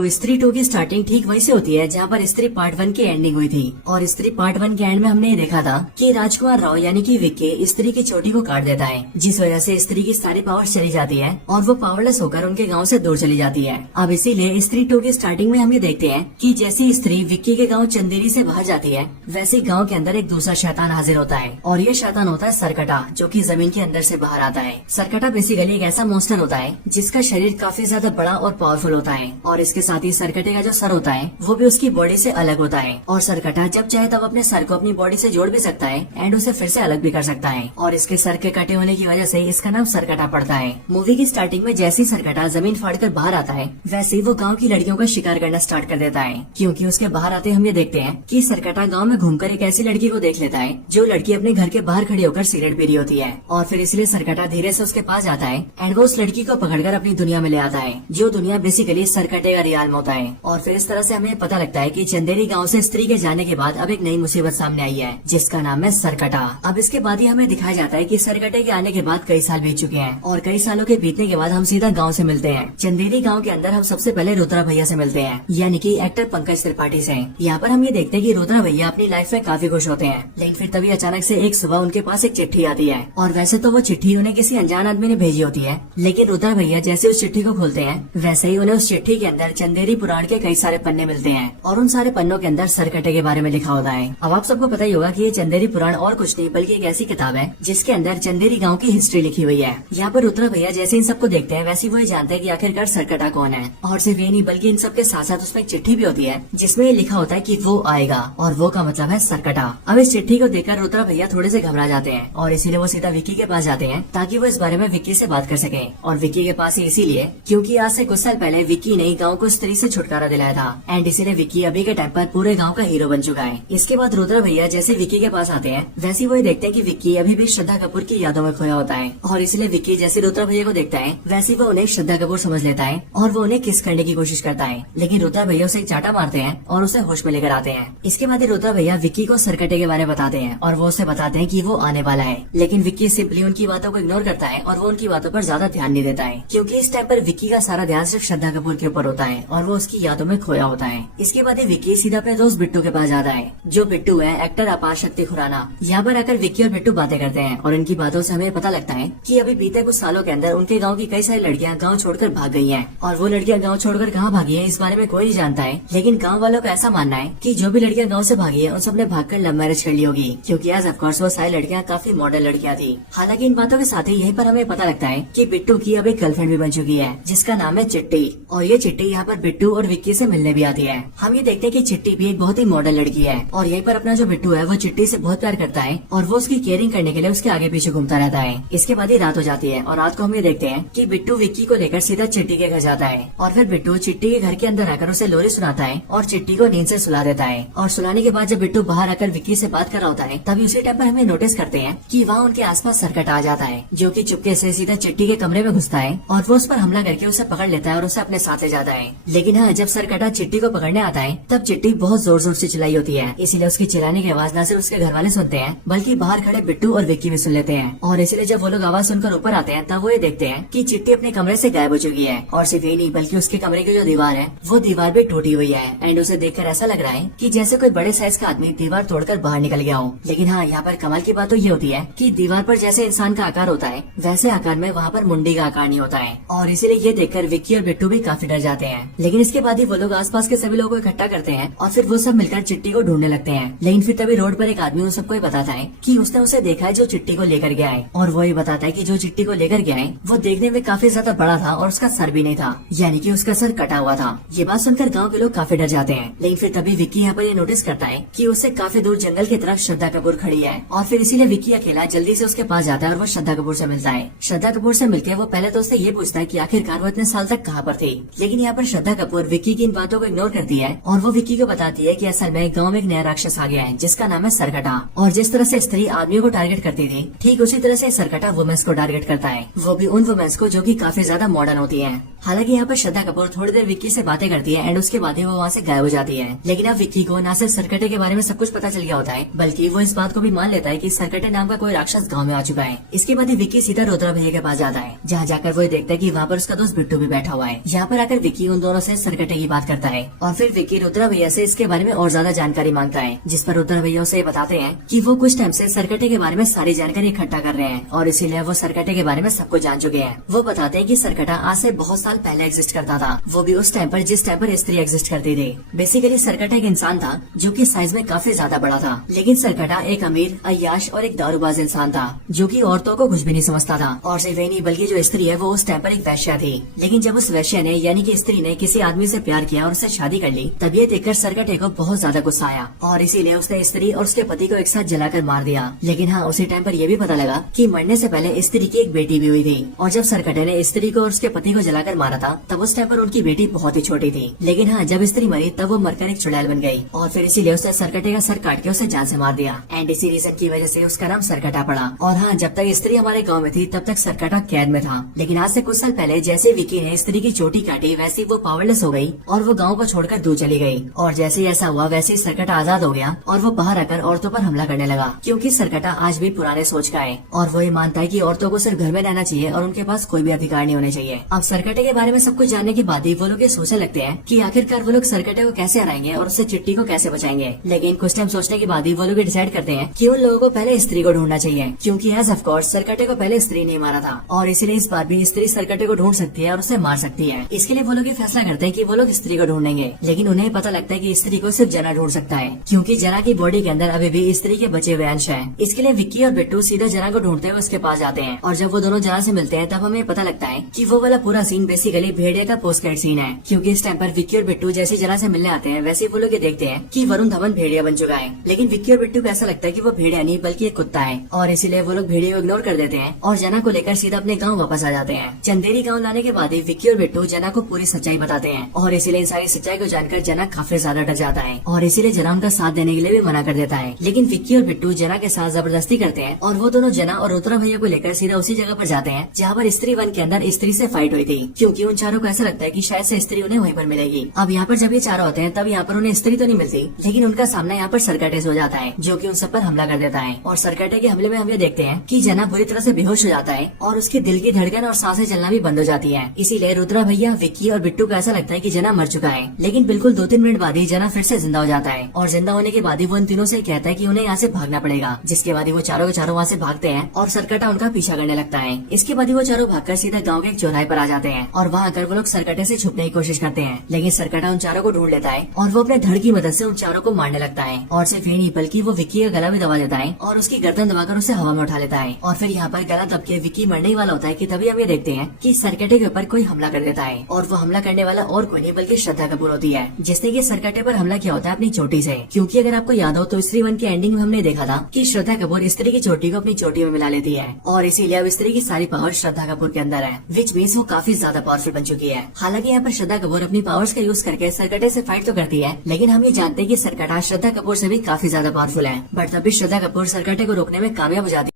तो स्त्री 2 की स्टार्टिंग ठीक वहीं से होती है जहाँ पर स्त्री पार्ट 1 की एंडिंग हुई थी। और स्त्री पार्ट 1 के एंड में हमने ये देखा था कि राजकुमार राव यानी कि विक्की स्त्री की चोटी को काट देता है, जिस वजह से स्त्री की सारी पावर्स चली जाती है और वो पावरलेस होकर उनके गांव से दूर चली जाती है। अब इसीलिए स्त्री 2 की स्टार्टिंग में हम ये देखते हैं कि जैसी स्त्री विक्की के गाँव चंदेरी से बाहर जाती है, वैसे गाँव के अंदर एक दूसरा शैतान हाजिर होता है और ये शैतान होता है सरकटा, जो कि जमीन के अंदर से बाहर आता है। सरकटा बेसिकली एक ऐसा मॉन्स्टर होता है जिसका शरीर काफी ज्यादा बड़ा और पावरफुल होता है और इसके साथ ही सरकटे का जो सर होता है वो भी उसकी बॉडी से अलग होता है। और सरकटा जब चाहे तब अपने सर को अपनी बॉडी से जोड़ भी सकता है एंड उसे फिर से अलग भी कर सकता है। और इसके सर के कटे होने की वजह से इसका नाम सरकटा पड़ता है। मूवी की स्टार्टिंग में जैसे ही सरकटा जमीन फाड़कर बाहर आता है, वैसे ही वो गाँव की लड़कियों का शिकार करना स्टार्ट कर देता है, क्योंकि उसके बाहर आते हम ये देखते हैं कि सरकटा गाँव में घूमकर एक ऐसी लड़की को देख लेता है जो लड़की अपने घर के बाहर खड़ी होकर सिगरेट पी रही होती है। और फिर इसलिए सरकटा धीरे से उसके पास जाता है एंड वो उस लड़की को पकड़कर अपनी दुनिया में ले आता है, जो दुनिया बेसिकली सरकटे का रियाल होता है। और फिर इस तरह से हमें पता लगता है कि चंदेरी गांव से स्त्री के जाने के बाद अब एक नई मुसीबत सामने आई है जिसका नाम है सरकटा। अब इसके बाद ही हमें दिखाया जाता है कि सरकटे के आने के बाद कई साल बीत चुके हैं और कई सालों के बीतने के बाद हम सीधा गांव से मिलते हैं। चंदेरी गांव के अंदर हम सबसे पहले रुद्रा भैया से मिलते हैं, यानी कि एक्टर पंकज त्रिपाठी से। यहाँ पर हम ये देखते हैं कि रुद्रा भैया अपनी लाइफ में काफी खुश होते हैं, लेकिन फिर तभी अचानक से एक सुबह उनके पास एक चिट्ठी आती है। और वैसे तो वो चिट्ठी उन्हें किसी अनजान आदमी ने भेजी होती है, लेकिन रुद्रा भैया जैसे उस चिट्ठी को खोलते हैं वैसे ही उन्हें उस चिट्ठी के अंदर चंदेरी पुराण के कई सारे पन्ने मिलते हैं और उन सारे पन्नों के अंदर सरकटे के बारे में लिखा होता है। अब आप सबको पता ही होगा कि ये चंदेरी पुराण और कुछ नहीं बल्कि एक ऐसी किताब है जिसके अंदर चंदेरी गांव की हिस्ट्री लिखी हुई है। यहाँ पर रुद्रा भैया जैसे इन सबको देखते हैं वैसे वो ये जानते हैं कि आखिरकार सरकटा कौन है। और सिर्फ ये नहीं बल्कि इन सब के साथ साथ उसमें एक चिट्ठी भी होती है जिसमें ये लिखा होता है कि वो आएगा, और वो का मतलब है सरकटा। अब इस चिट्ठी को देखकर रुद्रा भैया थोड़े से घबरा जाते हैं और इसीलिए वो सीधा विक्की के पास जाते हैं ताकि वो इस बारे में विक्की से बात कर सके। और विक्की के पास इसीलिए क्योंकि आज से कुछ साल पहले विक्की ने गाँव को स्त्री से छुटकारा दिलाया था एंड इसीलिए विक्की अभी के टाइम पर पूरे गांव का हीरो बन चुका है। इसके बाद रुद्रा भैया जैसे विक्की के पास आते हैं वैसे वो देखते हैं कि विक्की अभी भी श्रद्धा कपूर की यादों में खोया होता है और इसलिए विक्की जैसे रुद्रा भैया को देखता है वैसे वो उन्हें श्रद्धा कपूर समझ लेता है और वो उन्हें किस करने की कोशिश करता है, लेकिन रुद्रा भैया उसे एक चाटा मारते हैं और उसे होश में लेकर आते हैं। इसके बाद रुद्रा भैया विक्की को सरकटे के बारे में बताते हैं और वो उसे बताते हैं कि वो आने वाला है, लेकिन विक्की सिंपली उनकी बातों को इग्नोर करता है और वो उनकी बातों पर ज्यादा ध्यान नहीं देता है, क्योंकि इस टाइम पर विक्की का सारा ध्यान सिर्फ श्रद्धा कपूर के ऊपर होता है और वो उसकी यादों में खोया होता है। इसके बाद विक्की सीधा अपने दोस्त बिट्टू के पास जाता है, जो बिट्टू है एक्टर अपार शक्ति खुराना। यहाँ पर आकर विक्की और बिट्टू बातें करते हैं और इनकी बातों से हमें पता लगता है कि अभी बीते कुछ सालों के अंदर उनके गांव की कई सारी लड़कियां गांव छोड़कर भाग गई हैं और वो लड़कियां गांव छोड़कर कहाँ भागी हैं इस बारे में कोई नहीं जानता है, लेकिन गांव वालों का ऐसा मानना है कि जो भी लड़कियां गांव से भागी है उन सबने भागकर लव मैरिज कर ली होगी, क्योंकि आज ऑफकोर्स वो सारी लड़कियां काफी मॉडर्न लड़कियां थी। हालांकि इन बातों के साथ ही यहीं पर हमें पता लगता है कि बिट्टू की अब एक गर्लफ्रेंड भी बन चुकी है जिसका नाम है चिट्टी, और ये चिट्टी यहाँ पर बिट्टू और विक्की से मिलने भी आती है। हम ये देखते हैं कि चिट्टी भी एक बहुत ही मॉडर्न लड़की है और यहीं पर अपना जो बिट्टू है वो चिट्टी से बहुत प्यार करता है और वो उसकी केयरिंग करने के लिए उसके आगे पीछे घूमता रहता है। इसके बाद ही रात हो जाती है और रात को हम ये देखते हैं कि बिट्टू विक्की को लेकर सीधा चिट्टी के घर जाता है और फिर बिट्टू चिट्टी के घर के अंदर आकर उसे लोरी सुनाता है और चिट्टी को नींद से सुला देता है। और सुलाने के बाद जब बिट्टू बाहर आकर विक्की से बात कर रहा होता है तभी उसी टाइम पर हमें नोटिस करते हैं कि वहाँ उनके आसपास सरकटा आ जाता है, जो कि चुपके से सीधा चिट्टी के कमरे में घुसता है और वो उस पर हमला करके उसे पकड़ लेता है और उसे अपने साथ ले जाता है। लेकिन हाँ, जब सरकटा चिट्टी को पकड़ने आता है तब चिट्टी बहुत जोर जोर से चिल्लाई होती है, इसीलिए उसकी चिल्लाने की आवाज न सिर्फ उसके घर वाले सुनते हैं बल्कि बाहर खड़े बिट्टू और विक्की भी सुन लेते हैं। और इसलिए जब वो लोग आवाज सुनकर ऊपर आते हैं तब वो ये देखते हैं कि चिट्टी अपने कमरे से गायब हो चुकी है और सिर्फ ये नहीं बल्कि उसके कमरे की जो दीवार है वो दीवार भी टूटी हुई है एंड उसे देखकर ऐसा लग रहा है कि जैसे कोई बड़े साइज का आदमी दीवार तोड़कर बाहर निकल गया हो। लेकिन हाँ, यहाँ पर कमाल की बात तो ये होती है कि दीवार पर जैसे इंसान का आकार होता है वैसे आकार में वहाँ पर मुंडी का आकार नहीं होता है और इसीलिए ये देखकर विक्की और बिट्टू भी काफी डर जाते हैं। लेकिन इसके बाद ही वो लोग आसपास के सभी लोगों को इकट्ठा करते हैं और फिर वो सब मिलकर चिट्टी को ढूंढने लगते हैं। लेकिन फिर तभी रोड पर एक आदमी उन सबको बताता है कि उसने उसे देखा है जो चिट्टी को लेकर गया है, और वो ये बताता है कि जो चिट्टी को लेकर गया है वो देखने में काफी ज्यादा बड़ा था और उसका सर भी नहीं था, यानी कि उसका सर कटा हुआ था। ये बात सुनकर गाँव के लोग काफी डर जाते हैं। लेकिन फिर तभी विक्की यहाँ पर ये नोटिस करता है कि उससे काफी दूर जंगल की तरफ श्रद्धा कपूर खड़ी है और फिर इसीलिए विक्की अकेला जल्दी से उसके पास जाता है और वो श्रद्धा कपूर से मिलता है। श्रद्धा कपूर से मिलकर वो पहले तो उससे ये पूछता है कि आखिरकार वो इतने साल तक कहाँ पर थी, लेकिन यहाँ पर श्रद्धा कपूर विक्की की इन बातों को इग्नोर करती है और वो विक्की को बताती है कि असल में गाँव में एक नया राक्षस आ गया है जिसका नाम है सरकटा, और जिस तरह से स्त्री आदमियों को टारगेट करती थी ठीक उसी तरह से सरकटा वुमेन्स को टारगेट करता है, वो भी उन वुमेन्स को जो कि काफी ज्यादा मॉडर्न होती है। हालांकि यहाँ पर श्रद्धा कपूर थोड़ी देर विक्की से बातें करती है एंड उसके बाद ही वो वहाँ से गायब हो जाती है। लेकिन अब विक्की को न सिर्फ सरकटे के बारे में सब कुछ पता चल गया होता है, बल्कि वो इस बात को भी मान लेता है कि सरकटे नाम का कोई राक्षस गाँव में आ चुका है। इसके बाद ही विक्की सीधा रुद्रा भैया के पास जाता है, जहाँ जाकर वो देखता है कि वहाँ पर उसका दोस्त बिट्टू भी बैठा हुआ है। यहाँ पर आकर विक्की उन दोनों से सरकटे की बात करता है और फिर विक्की रुद्रा भैया से इसके बारे में और ज्यादा जानकारी मांगता है, जिस पर रुद्रा भैया उसे बताते हैं कि वो कुछ टाइम से सरकटे के बारे में सारी जानकारी इकट्ठा कर रहे हैं और इसीलिए वो सरकटे के बारे में सब कुछ जान चुके हैं। वो बताते हैं कि सरकटा आज से बहुत साल पहले एग्जिस्ट करता था, वो भी उस टाइम पर जिस टाइम पर स्त्री एग्जिस्ट करती थी। बेसिकली सरकटा एक इंसान था जो कि साइज में काफी ज्यादा बड़ा था, लेकिन सरकटा एक अमीर, अय्याश और एक दारूबाज इंसान था जो कि औरतों को कुछ भी नहीं समझता था। और सिर्फ वही नहीं बल्कि जो स्त्री है वो उस टाइम पर एक वैश्या थी। लेकिन जब उस वैश्या ने यानी कि स्त्री ने किसी आदमी से प्यार किया और उससे शादी कर ली, तब ये देखकर सरकटे को बहुत ज्यादा गुस्सा आया और इसीलिए उसने स्त्री और उसके पति को एक साथ जलाकर मार दिया। लेकिन हाँ, उसी टाइम पर यह भी पता लगा कि मरने से पहले स्त्री की एक बेटी भी हुई थी और जब सरकटे ने स्त्री को और उसके पति को जलाकर मारा था तब उस टाइम पर उनकी बेटी बहुत ही छोटी थी। लेकिन हाँ, जब स्त्री मरी तब वो मरकर एक चुड़ैल बन गई और फिर इसीलिए उसने सरकटे का सर काट के उसे जान से मार दिया एंड इसी रीजन की वजह से उसका नाम सरकटा पड़ा। और हाँ, जब तक स्त्री हमारे गाँव में थी तब तक सरकटा कैद में था। लेकिन आज से कुछ साल पहले जैसे विकी ने स्त्री की चोटी काटी वैसे वो पावरलेस हो गई और वो गाँव को छोड़कर दूर चली गई। और जैसे ऐसा हुआ वैसे ही सरकटा आजाद हो गया और वो बाहर आकर औरतों पर हमला करने लगा, क्योंकि सरकटा आज भी पुराने सोच का है और वो ये मानता है कि औरतों को सिर्फ घर में रहना चाहिए और उनके पास कोई भी अधिकार नहीं होने चाहिए। अब सरकटे के बारे में सब कुछ जानने के बाद ही वो लोग ये सोचने लगते हैं कि आखिरकार वो लोग सरकटे को कैसे हराएंगे और उससे चिट्टी को कैसे बचाएंगे। लेकिन कुछ टाइम सोचने के बाद ही वो लोग डिसाइड करते हैं कि उन लोगों को पहले स्त्री को ढूंढना चाहिए, क्योंकि एज ऑफ कोर्स सरकटे को पहले स्त्री ने मारा था और इसीलिए इस बार भी स्त्री सरकटे को ढूंढ सकती है और उसे मार सकती है। इसके लिए वो लोग ये फैसला करते हैं कि वो लोग स्त्री को ढूंढेंगे। लेकिन उन्हें पता लगता है कि स्त्री को सिर्फ जना ढूंढ सकता है, क्योंकि जना की बॉडी के अंदर अभी भी स्त्री के बचे हुए अंश है। इसके लिए विक्की और बिट्टू सीधा जना को ढूंढते हुए उसके पास जाते हैं और जब वो दोनों जना से मिलते हैं तब हमें पता लगता है कि वो वाला पूरा सीन बेसिकली भेड़िया का पोस्ट क्रेडिट सीन है, क्योंकि इस टाइम पर विक्की और बिट्टू जैसे जना से मिलने आते हैं वैसे वो लोग ये देखते हैं कि वरुण धवन भेड़िया बन चुका है। लेकिन विक्की और बिट्टू को ऐसा लगता है कि वो भेड़िया नहीं बल्कि एक कुत्ता है और इसीलिए वो लोग भेड़िया को इग्नोर कर देते हैं और जना को लेकर सीधा अपने गाँव वापस आ जाते हैं। चंदेरी गाँव लाने के बाद ही विक्की और बिट्टू जना को पूरी सच्चाई बताते हैं और इसीलिए सारी सच्चाई को जानकर जना काफी ज्यादा डर जाता है और इसीलिए जना उनका साथ देने के लिए भी मना कर देता है। लेकिन विक्की और बिट्टू जना के साथ जबरदस्ती करते हैं और वो दोनों जना और रुद्रा भैया को लेकर सीधा उसी जगह पर जाते हैं जहाँ पर स्त्री वन के अंदर स्त्री से फाइट हुई थी, क्योंकि उन चारों को ऐसा लगता है कि शायद से स्त्री उन्हें वहीं पर मिलेगी। अब यहाँ पर जब ये चारों होते हैं तब यहाँ पर उन्हें स्त्री तो नहीं मिलती, लेकिन उनका सामना यहाँ पर सरकटे से हो जाता है जो कि उन सब पर हमला कर देता है। और सरकटे के हमले में हम ये देखते हैं कि जना बुरी तरह से बेहोश हो जाता है और उसके दिल की धड़कन और सांसें चलना भी बंद हो जाती है। इसीलिए रुद्रा भैया, विक्की और बिट्टू को ऐसा लगता है कि जना मर चुका है। लेकिन बिल्कुल 2-3 मिनट बाद ही जना फिर से जिंदा हो जाता है और जिंदा होने के बाद ही वो इन तीनों से कहता है कि उन्हें यहाँ से भागना पड़ेगा, जिसके बाद ही वो चारों के चारों वहाँ से भागते हैं और सरकटा उनका पीछा करने लगता है। इसके बाद ही वो चारों भागकर सीधा गाँव के एक चौराहे पर आ जाते हैं और वहाँ आकर वो लोग सरकटे से छुपने की कोशिश करते हैं। लेकिन सरकटा उन चारों को ढूंढ लेता है और वो अपने धड़ की मदद से उन चारों को मारने लगता है। और सिर्फ ये नहीं बल्कि वो विक्की का गला भी दबा देता है और उसकी गर्दन दबाकर उसे हवा में उठा लेता है। और फिर यहाँ पर गला दब के विक्की मरने ही वाला होता है कि तभी हम ये देखते हैं कि सरकटे के ऊपर कोई हमला कर देता है और वो हमला करने वाला और कोई नहीं बल्कि श्रद्धा कपूर होती है, जिसने कि सरकटे पर हमला किया होता है अपनी चोटी से। क्योंकि अगर आपको याद हो तो स्त्री वन के एंडिंग में हमने देखा था कि श्रद्धा कपूर स्त्री की चोटी को अपनी चोटी में मिला लेती है और इसीलिए अब स्त्री की सारी पावर श्रद्धा कपूर के अंदर है, विच मीन्स वो काफी ज्यादा पावरफुल बन चुकी है। हालांकि यहाँ पर श्रद्धा कपूर अपनी पावर्स का यूज करके सरकटे से फाइट तो करती है, लेकिन हम ये जानते हैं कि सरकटा श्रद्धा कपूर से भी काफी ज्यादा पावरफुल है। बट तभी श्रद्धा कपूर सरकटे को रोकने में कामयाब हो जाती है।